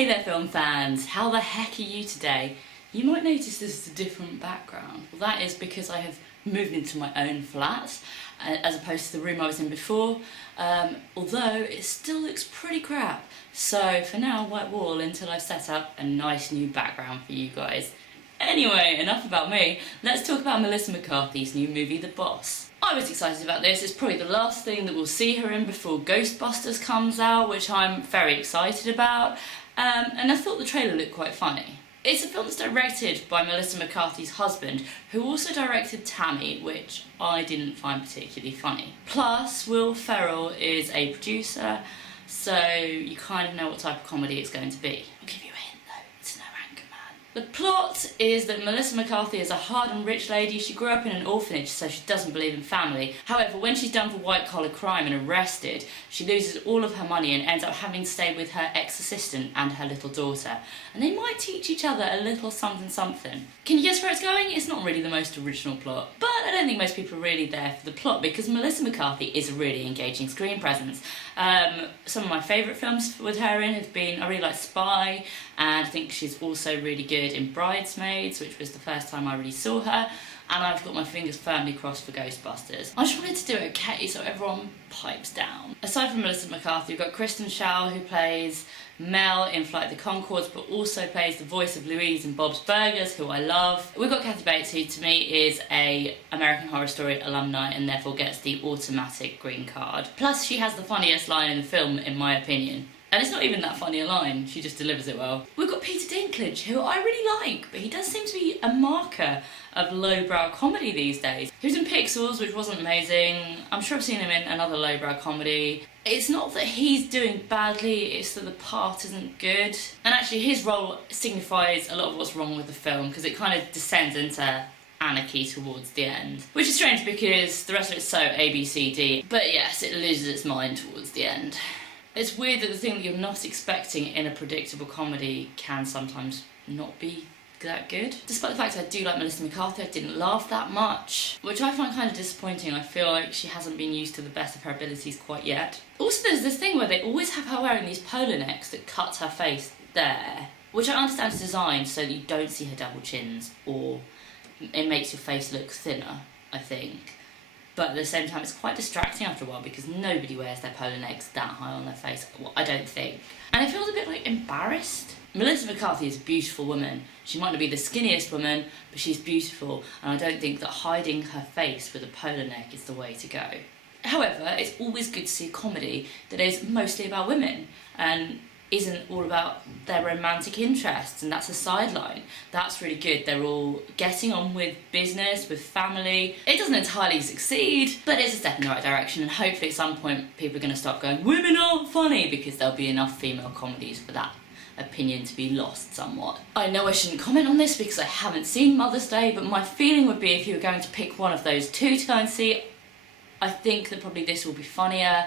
Hey there film fans, how the heck are you today? You might notice this is a different background. Well, that is because I have moved into my own flat as opposed to the room I was in before, although it still looks pretty crap. So for now, white wall until I've set up a nice new background for you guys. Anyway, enough about me, let's talk about Melissa McCarthy's new movie, The Boss. I was excited about this. It's probably the last thing that we'll see her in before Ghostbusters comes out, which I'm very excited about, and I thought the trailer looked quite funny. It's a film that's directed by Melissa McCarthy's husband, who also directed Tammy, which I didn't find particularly funny. Plus, Will Ferrell is a producer, so you kind of know what type of comedy it's going to be. I'll give you a hint though, it's no Anchorman. The plot is that Melissa McCarthy is a hard and rich lady. She grew up in an orphanage, so she doesn't believe in family. However, when she's done for white-collar crime and arrested, she loses all of her money and ends up having to stay with her ex-assistant and her little daughter. And they might teach each other a little something. Can you guess where it's going? It's not really the most original plot. But I don't think most people are really there for the plot because Melissa McCarthy is a really engaging screen presence. Some of my favourite films with her in have been, I really like Spy, and I think she's also really good in Bridesmaids, which was the first time I really saw her, and I've got my fingers firmly crossed for Ghostbusters. I just wanted to do it okay so everyone pipes down. Aside from Melissa McCarthy, we've got Kristen Schaal, who plays Mel in Flight of the Conchords, but also plays the voice of Louise in Bob's Burgers, who I love. We've got Kathy Bates, who to me is a American Horror Story alumni and therefore gets the automatic green card. Plus, she has the funniest line in the film, in my opinion. And it's not even that funny a line, she just delivers it well. We've got Peter Dinklage, who I really like, but he does seem to be a marker of lowbrow comedy these days. He was in Pixels, which wasn't amazing. I'm sure I've seen him in another lowbrow comedy. It's not that he's doing badly, it's that the part isn't good. And actually his role signifies a lot of what's wrong with the film, because it kind of descends into anarchy towards the end. Which is strange because the rest of it's so ABCD, but yes, it loses its mind towards the end. It's weird that the thing that you're not expecting in a predictable comedy can sometimes not be that good. Despite the fact I do like Melissa McCarthy, I didn't laugh that much, which I find kind of disappointing. I feel like she hasn't been used to the best of her abilities quite yet. Also, there's this thing where they always have her wearing these polo necks that cut her face there, which I understand is designed so that you don't see her double chins, or it makes your face look thinner, I think. But at the same time, it's quite distracting after a while because nobody wears their polo necks that high on their face, well, I don't think. And it feels a bit like embarrassed. Melissa McCarthy is a beautiful woman. She might not be the skinniest woman, but she's beautiful, and I don't think that hiding her face with a polo neck is the way to go. However, it's always good to see a comedy that is mostly about women and isn't all about their romantic interests, and that's a sideline. That's really good. They're all getting on with business, with family. It doesn't entirely succeed, but it's a step in the right direction, and hopefully at some point people are going to stop going, women aren't funny, because there'll be enough female comedies for that opinion to be lost somewhat. I know I shouldn't comment on this because I haven't seen Mother's Day, but my feeling would be if you were going to pick one of those two to go and see, I think that probably this will be funnier.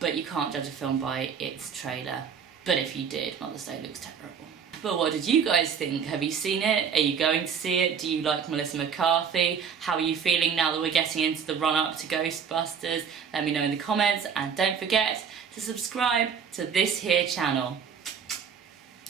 But you can't judge a film by its trailer. But if you did, Mother's Day looks terrible. But what did you guys think? Have you seen it? Are you going to see it? Do you like Melissa McCarthy? How are you feeling now that we're getting into the run-up to Ghostbusters? Let me know in the comments, and don't forget to subscribe to this here channel.